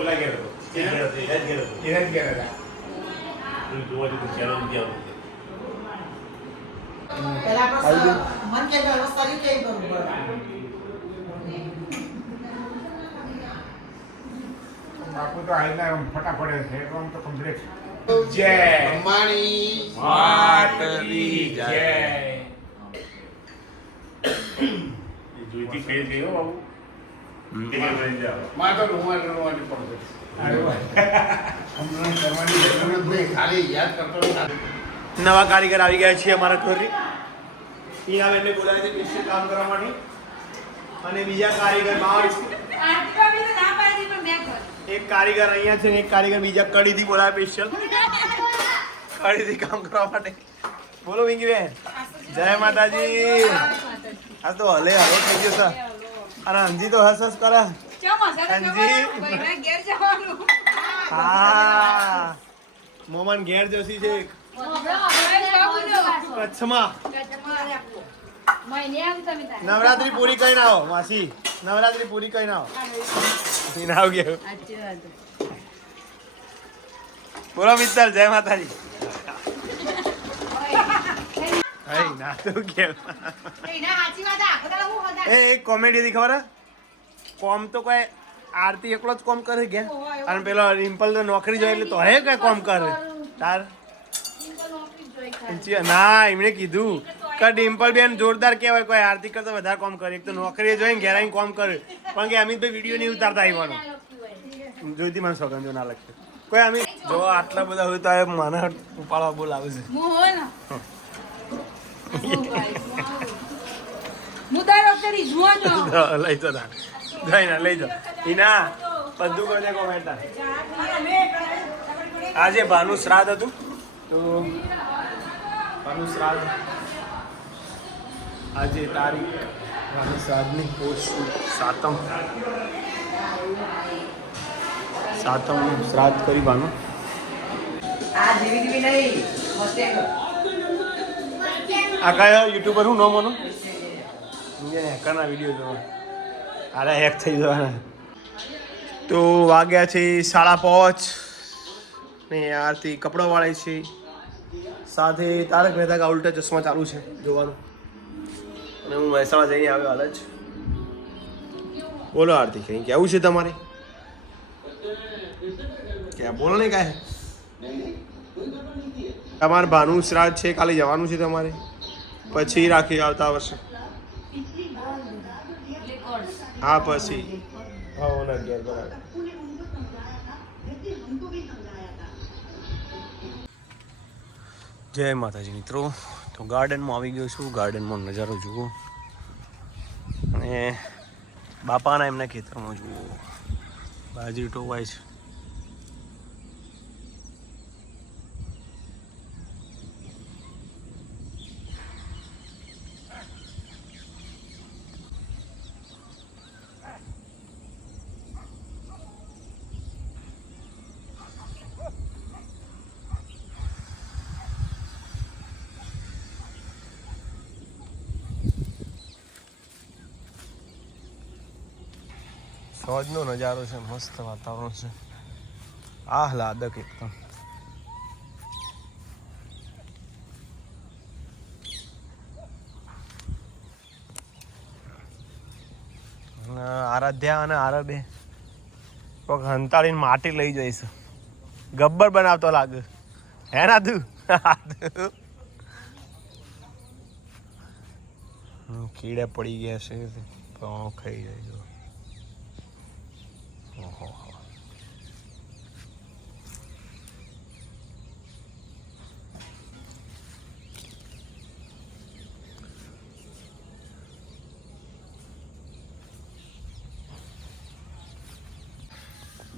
પેલા જેવું ચેનલ નથી તો તો કમ્પ્લીટ જય અંબાણી માતની જય જોઈતી ફેર ગયો બાબુ. નવા કારીગર આવી ગયા છે અમારા ઘરે. ઈનાબેનને બોલાવે છે સ્પેશિયલ કામ કરવા અને બીજા કારીગર બહાર એક કારીગર અહીંયા છે ને એક કારીગર બીજા કડીથી બોલાવે સ્પેશિયલ કડીથી કામ કરવા માટે. બોલો વિંગી બેન. જય માતાજી. આ તો હલે હલો થઈ ગયો છે. અને અંજી તો હસ હસ કરે. હા. મોમન ઘેર જસી છે કચ્છમાં. નવરાત્રી પૂરી ના આવો માસી. નવરાત્રી પૂરી આવો. એને આવ બોલો મિત્તલ જય માતાજી. હઈ ના તું કેમ? એ એક કોમેડી હતી ખબર હે? કોમ તો કોઈ આરતી એકલો જ કોમ કરે કે? અને પેલો રિમ્પલ તો નોકરી જોઈએ એટલે તો હે કઈ કોમ કરે? તાર? ના એમણે કીધું કે ડિમ્પલ બેન જોરદાર કહેવાય કોઈ આરતી કરતા વધારે કોમ કરે. એક તો નોકરી જોઈને ઘેર આવીને કોમ કરે. પણ કે અમિતભાઈ વીડિયો નહીં ઉતારતા આવવાનો જોઈતી મને સોગંદ ના લખે કોઈ અમિત જો આટલા બધા હોય તો આ મને ઉપાડવા બોલાવે છે. લઈ જો તાર. જઈ ના લઈ જાઓ. ઈના બધું કરજે કોમેન્ટ આજે ભાનુ શ્રાદ્ધ હતું. તો ભાનુ શ્રાદ્ધ. આજે તારીખ ભાનુ શ્રાદ્ધની પોષ સાતમ. સાતમ શ્રાદ્ધ કરી ભાનુ. આ જીવી જીવી નહીં આ કયા યુટ્યુબર હું નામ મોનો હેકરના વીડિયો જોવા. અરે હેક થઈ જવાના. તો વાગ્યા છે સાડા પાંચ. ને આરતી કપડાં વાળે છે. સાથે તારક મહેતા કા ઉલટા ચશ્મા ચાલુ છે જોવાનું. અને હું મહેસાણા જઈને આવ્યો હાલ જ. બોલો આરતી, કંઈ કેવું છે તમારે? ક્યાં બોલો ને કાંઈ? તમારે ભાનુ શ્રાદ્ધ છે, કાલે જવાનું છે તમારે? પછી રાખી આવતા વર્ષે? હા પછી. હા ઓનર બરાબર. જય માતાજી મિત્રો. તો ગાર્ડનમાં આવી ગયો છું. ગાર્ડનમાં નજારો જુઓ. અને બાપાના એમના ખેતરમાં જુઓ. બાજરી ટોવાય છે. સવાજનો નજારો છે, મસ્ત વાતાવરણ છે. આહલાદક એકદમ. આરાધ્યા અને આરબે કોઈક હંતાળીને માટી લઈ જઈશ. ગબ્બર બનાવતો લાગે. હે ના તું કીડે પડી ગયા છે ખાઈ જાય.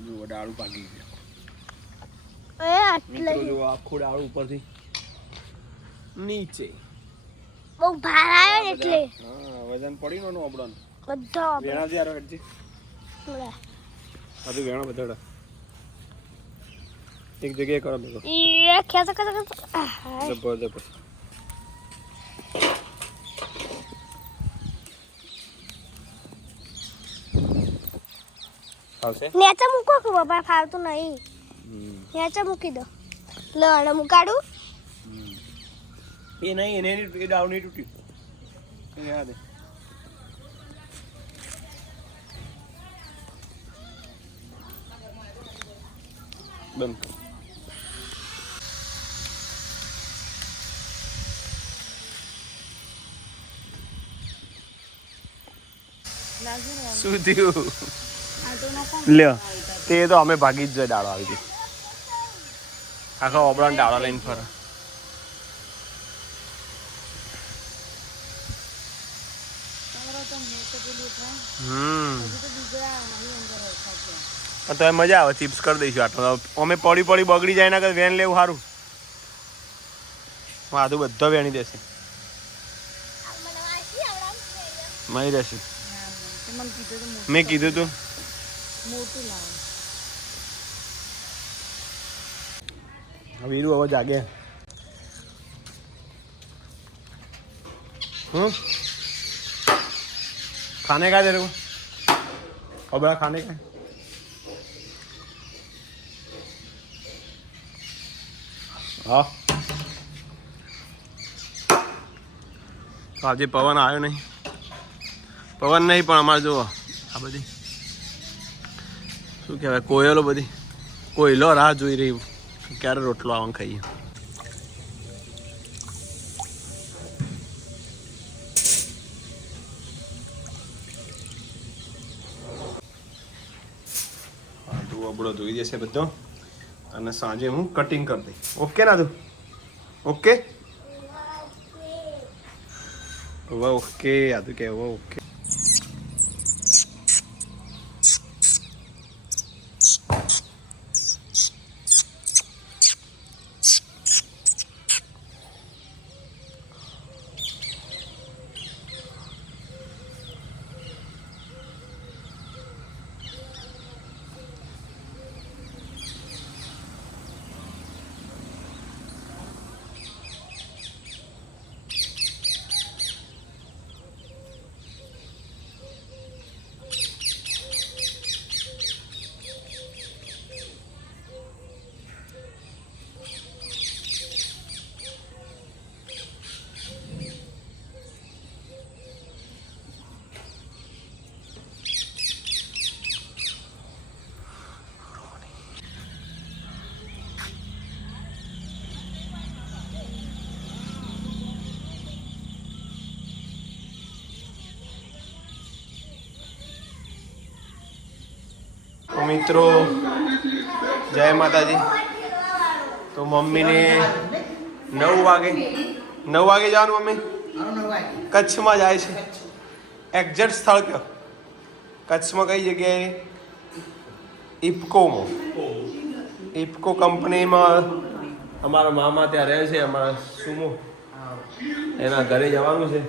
જુઓ ડાળું પાકી ગયું આટલે આખું ડાળું ઉપરથી નીચે. બહુ ભાર આવે એટલે. હા વજન પડી નો આપણાનું બધો વેણા જે હેડજી આપણે બધું વેણા બધાડા. એક જગ્યાએ કરો દેખો એ ખેંચો ખેંચો. જબર જબર. આવશે નેચે મૂકો કે બાપા ફાવતું નહીં. નેચે મૂકી દો. લો અને મુકાડું. એ નહીં એને એ ડાઉન નહીં તૂટ્યું એ યાદ બંધ શું થયું? લ્યો. તે તો અમે ભાગી જ જોઈએ ડાળો આવી હતી આખા ઓબળાને ડાળો લઈને ફરે. હમ. પણ તો મજા આવે ચિપ્સ કરી દઈશું આટલો અમે પડી પડી બગડી જાય ના કે વેન લેવું સારું વાધું બધો વેણી દેશે મળી રહેશે મેં કીધું તું વીરુ હવે જાગે हम्म खाने का है तेरे को और बड़ा खाने का હા. આજે પવન આવ્યો નહીં. પવન નહીં, પણ અમારે જુઓ આ બધી. શું કહેવાય, કોયલો બધી. કોયલો રાહ જોઈ રહી. ક્યારે રોટલો આવવાનું ખાઈએ? અબડો ધોઈ દેશે બધો. અને સાંજે હું કટિંગ કરી દઈ ઓકે નાદુ? ઓકે ઓકે યાદુ કે ઓકે તો મિત્રો જય માતાજી. તો મમ્મીને નવ વાગે નવ વાગે જવાનું મમ્મી? કચ્છમાં જાય છે. એક્ઝેક્ટ સ્થળ કયો? કચ્છમાં કઈ જગ્યાએ? ઇફકોમાં ઇફકો કંપનીમાં અમારા મામા ત્યાં રહે છે અમારા સુમો. એના ઘરે જવાનું છે.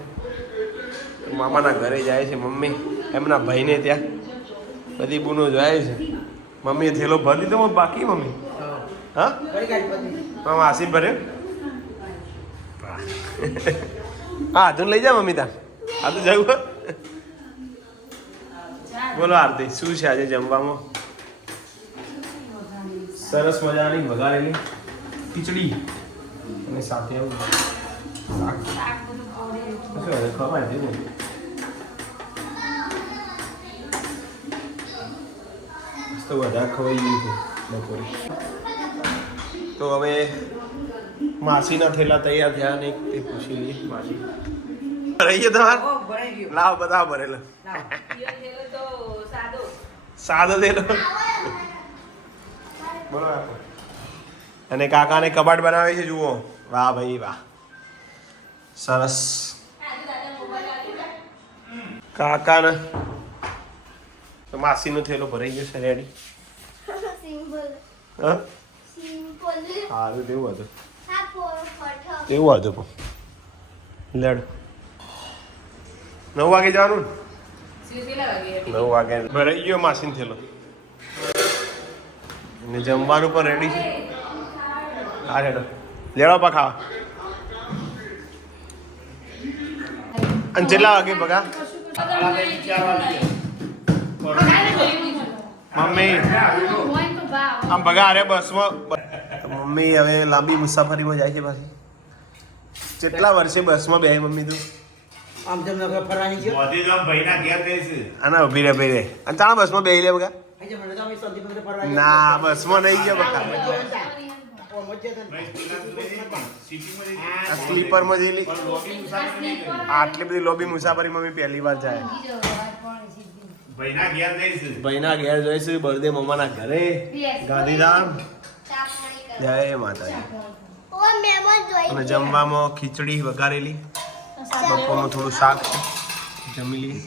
મામાના ઘરે જાય છે મમ્મી. એમના ભાઈને ત્યાં બધી બુનો જાય છે. મમ્મીએ થેલો ભરી દીધો બાકી મમ્મી? હા. મામા આસિફ ભર્યો? હા તું લઈ જા મમ્મી તા. આ તો જવું બોલો આરતી શું છે આજે જમવામાં? સરસ મજાની વઘારેલી ખીચડી અને સાથે આવું ખવાય છે? તો વધારે ખવાઈ ગયું હતું બપોરે. તો હવે માસીના થેલા તૈયાર થયા ને એ પૂછી લઈએ માસી. રહીએ તમારે? લાવ બધા ભરેલો. સાદો. થેલો. અને કાકાને કબાટ બનાવે છે જુઓ. વાહ ભાઈ વાહ. સરસ. કાકાને તો માસીનો થેલો ભરાઈ ગયો છે રેડી હા? સારું તેવું હતું. તેવું હતું પણ. લેડ. નવ વાગે જવાનું? ને? નવ વાગે. ભરાઈ ગયો માસીન થેલો. ને જમવાનું પણ રેડી છે. હા રેડો. લેડો પા ખાવા. અને કેટલા વાગે બગા ચાર વાગે મમ્મી. આમ અરે બસમાં મમ્મી હવે લાંબી મુસાફરીમાં જાય છે પાછી. કેટલા વર્ષે બસમાં બે મમ્મી તું? આમ જેમ નગર ફરવાની છે. મોદી તો ભાઈના ઘેર ગઈ આના ઊભી રે ઊભી રે અને તાણા બસમાં બેહી લે બગા ના બસમાં નહીં ગયા બકા. ઓ મજ્જા તને આ સ્લીપરમાં જઈ આટલી બધી લોબી મુસાફરી મમ્મી પહેલી વાર જાય. ભાઈના ઘેર જઈશું. ભાઈના ઘેર જઈશું બર્થડે મમ્માના ઘરે. ગાંધીધામ. જય માતાજી. ઓ અને જમવામાં ખીચડી વઘારેલી. બપોરનું થોડું શાક જમી લઈએ.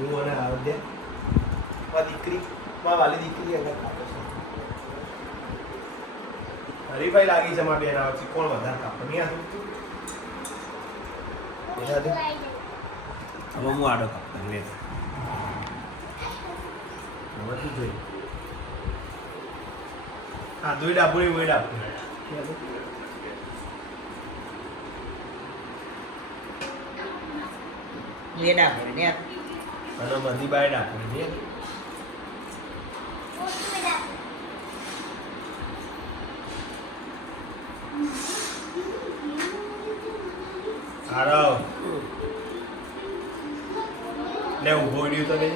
હું અને આરોગ્ય. દીકરી મારા વાલી દીકરી આગળ ખાતો છે. હરીભાઈ લાગી છે મારા બેન આવે છે કોણ વધારે કાપડ નહીં આતું? હવે હું આડો કાપતો લે હવે તું જોઈ હા દોઈ ડાબુડી ઓઈ ડાબુડી લેડા ભરે ને અને બધી બાય ડાબુડી છે આરવ Léo Bonil também.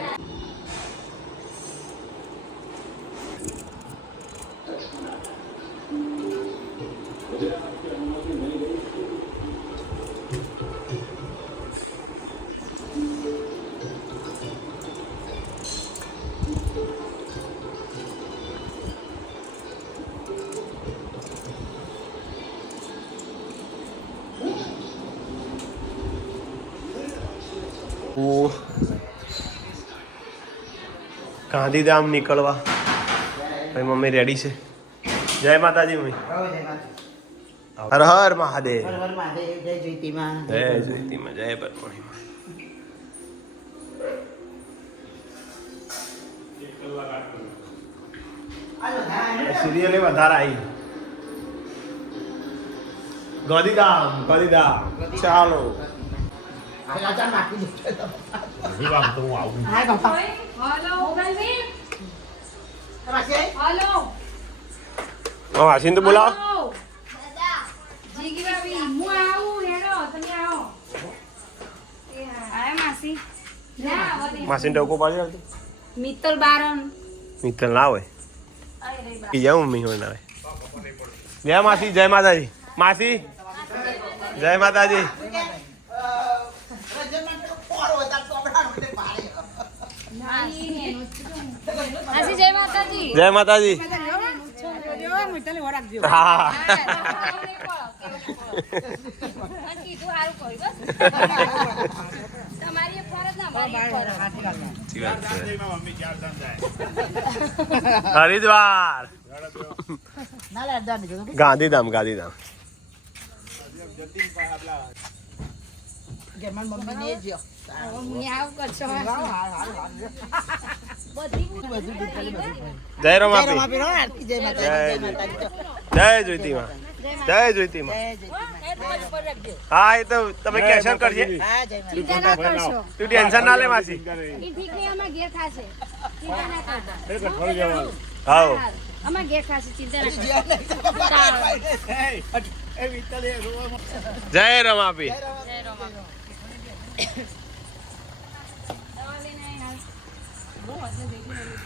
તો ગાંધીધામ નીકળવા. ભાઈ મમ્મી રેડી છે? જય માતાજી મમ્મી. હર હર મહાદેવ. જય જ્યોતિમાં જય જ્યોતિમાં જય પરમણીમાં સિરિયલે વધારે આવી ગાંધીધામ ગાંધીધામ. ચાલો. આ ચાલ માખી દે હજી વાત તો હું આવું હા બાપા હલો પ્રવીણ તમાશે હલો વાસીન તો બોલાવો જીગી ભાભી હું આવું હેડો તમે આવો આયા માસી માસીન ટોકો પાડી આવતી મિત્તલ બારન મિત્ર ના હોય જાવ મમ્મી હોય ના જય માસી જય માતાજી માસી જય માતાજી જય માતાજી. જય માતાજી. હા હરિદ્વાર. ગાંધીધામ ગાંધીધામ. જર્મન મમ્મી ને હું જય રમાપી હો, આરતી જય જોઈતી માં જય જય જય હા એ તો તમે કેશન હા કરશો. તું ટેન્શન ના લે માસી. એ જય રમાપી જય ઘેર 我晚上没听到。